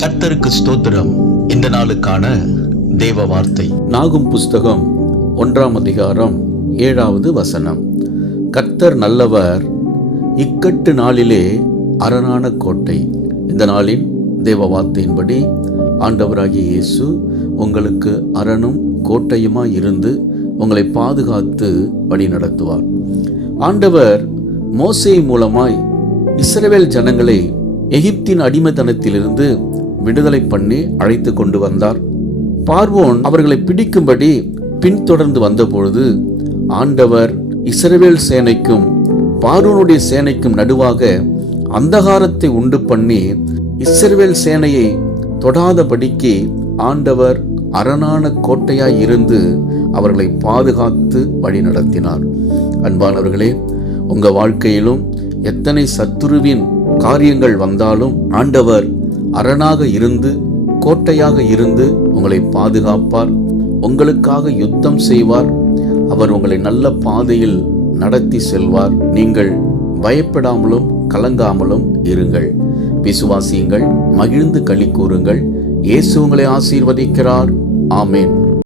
கர்த்தருக்கு ஸ்தோத்திரம். இந்த நாளுக்கான தேவ வார்த்தை நாகும் புஸ்தகம் 1ஆம் அதிகாரம் 7வது வசனம். கர்த்தர் நல்லவர், இக்கட்டு நாளிலே அரணான கோட்டை. இந்த நாளின் தேவ வார்த்தையின்படி ஆண்டவராகிய இயேசு உங்களுக்கு அரணும் கோட்டையுமாய் இருந்து உங்களை பாதுகாத்து வழி நடத்துவார். ஆண்டவர் மோசே மூலமாய் இஸ்ரவேல் ஜனங்களை எகிப்தின் அடிமைத்தனத்திலிருந்து விடுதலை பண்ணி அழைத்து கொண்டு வந்தார். பார்வோன் அவர்களை பிடிக்கும்படி பின்தொடர்ந்து வந்தபொழுது ஆண்டவர் இஸ்ரவேல் சேனைக்கும் பார்வோனுடைய சேனைக்கும் நடுவாக அந்தகாரத்தை உண்டு பண்ணி இஸ்ரவேல் சேனையை தொடாதபடிக்கு ஆண்டவர் அரணான கோட்டையாய் இருந்து அவர்களை பாதுகாத்து வழி நடத்தினார். அன்பானவர்களே, உங்க வாழ்க்கையிலும் எத்தனை சத்துருவின் காரியங்கள் வந்தாலும் ஆண்டவர் அரணாக இருந்து கோட்டையாக இருந்து உங்களை பாதுகாப்பார். உங்களுக்காக யுத்தம் செய்வார். அவர் உங்களை நல்ல பாதையில் நடத்தி செல்வார். நீங்கள் பயப்படாமலும் கலங்காமலும் இருங்கள். விசுவாசியுங்கள், மகிழ்ந்து களி கூறுங்கள். இயேசு உங்களை ஆசீர்வதிக்கிறார். ஆமேன்.